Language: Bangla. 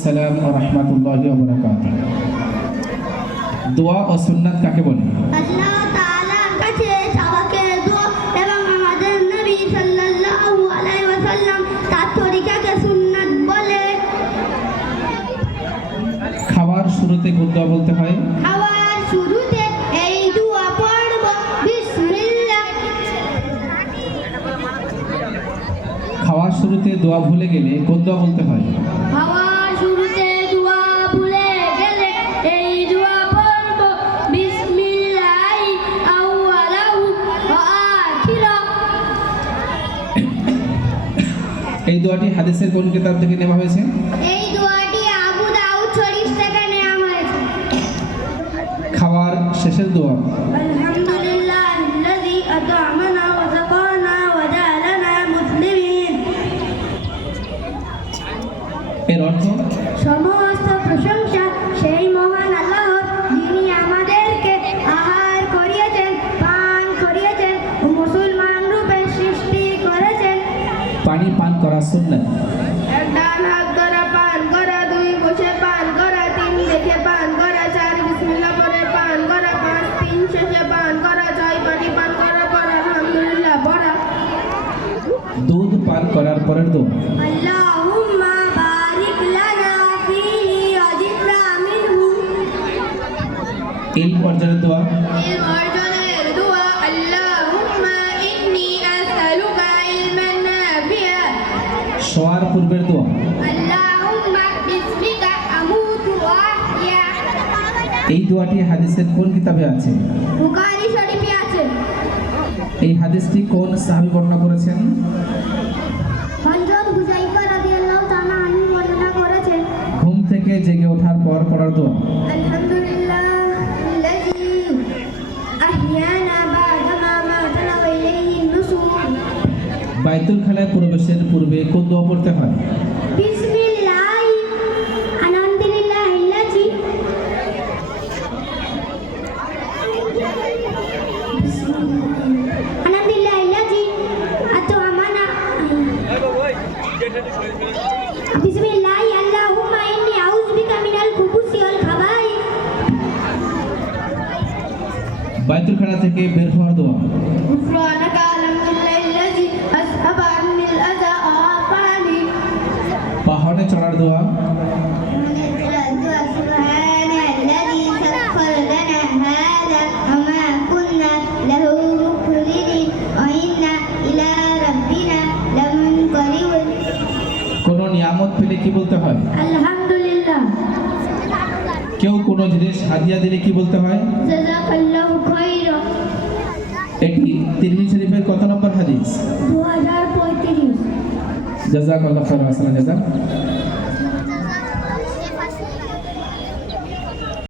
আসসালাম ওয়া রাহমাতুল্লাহি ওয়া বারাকাতুহু। দোয়া ও সুন্নাত কাকে বলে? আল্লাহ তাআলার কাছে চাওয়াকে দোয়া এবং আমাদের নবী সাল্লাল্লাহু আলাইহি ওয়াসাল্লাম তার তরিকাকে সুন্নাত বলে। খাওয়ার শুরুতে কোন দোয়া বলতে হয়? খাওয়ার শুরুতে এই দোয়া পড়ব, বিসমিল্লাহ। খাওয়ার শুরুতে দোয়া ভুলে গেলে কোন দোয়া বলতে হয়? খাওয়ার শুরুতে দোয়া ভুলে গেলে এই দোয়া পড়ব, বিসমিল্লাহি আউয়ালাহু ওয়া আখিরাহু। এই দোয়াটি হাদিসের কোন কিতাব থেকে নেওয়া হয়েছে? এই দোয়াটি আবু দাউদ শরীফ থেকে নেওয়া হয়েছে। খাওয়ার শেষের দোয়া আলহামদুলিল্লাহিল্লাযী আত'আমানা ওয়া সাকানা ওয়া জা'আলানা মুসলিমিন। এর অর্থ? সমস্ত প্রশংসা সেই মহান আল্লাহর, যিনি আমাদেরকে আহার করিয়েছেন, পান করিয়েছেন ও মুসলমান রূপে সৃষ্টি করেছেন। পানি পান করা সুন্নাত। এক ডান হাত ধরে পান করা, দুই বসে পান করা, তিন দেখে পান করা, চার বিসমিল্লাহ পড়ে পান করা, পাঁচ তিন শেষে পান করা, ছয় পানি পান করার পর আলহামদুলিল্লাহ পড়া। দুধ পান করার পরের দোয়া আল্লাহুম্মা বারিক লানা ফীহি ওয়া জিদনা মিনহু। ইলম অর্জনের দোয়া ইলম অর্জনের দোয়া আল্লাহুম্মা ইন্নী আসআলুকা ইলমান নাফিআ। শোয়ার পূর্বের দোয়া আল্লাহুম্মা বিসমিকা আমুতু ওয়া আহইয়া। এই দোয়াটি হাদিসের কোন কিতাবে আছে? বুখারী শরীফে আছে। এই হাদিসটি কোন সাহাবী বর্ণনা করেছেন? হযরত হুযায়ফা রাদিয়াল্লাহু তাআলা আনহু বর্ণনা করেছেন। ঘুম থেকে জেগে ওঠার পর পড়ার দোয়া আলহামদুলিল্লাহিল্লাযী আহইয়ানা বা'দামা মাতানা ওয়া ইলাইহিন নুশুর। বাইতুল খালায় প্রবেশের পূর্বে কোন দোয়া পড়তে হয়? বিসমিল্লাহ আলহামদুলিল্লাহিল্লাযী আলহামদুলিল্লাহিল্লাযী আত'আমানা। বিসমিল্লাহ আল্লাহুম্মা ইন্নী আউযু বিকা মিনাল খুবুসি ওয়াল খাবাইস। বাইতুল খালা থেকে বের হওয়ার দোয়া গুফরানাকা আলহামদুলিল্লাহিল্লাযী আসহাবা আন্নিল আযা ওয়া আফানি। পাহাড়ে চড়ার দোয়া সুবহানাল্লাযী সাখখারা লানা হাযা ওয়া মা কুন্না লাহু মুকরিনিন ওয়া ইন্না ইলা রাব্বিনা লামুনকালিবুন। কোনো নিয়ামত পেলে কি বলতে হয়? আলহামদুলিল্লাহ। কেউ কোনো জিনিস হাদিয়া দিলে কি বলতে হয়? জাযাকাল্লাহু খাইরা। এটি তিরমিজি শরীফের কত নম্বর হাদিস? 2035। জাযাকাল্লাহু খাইরান।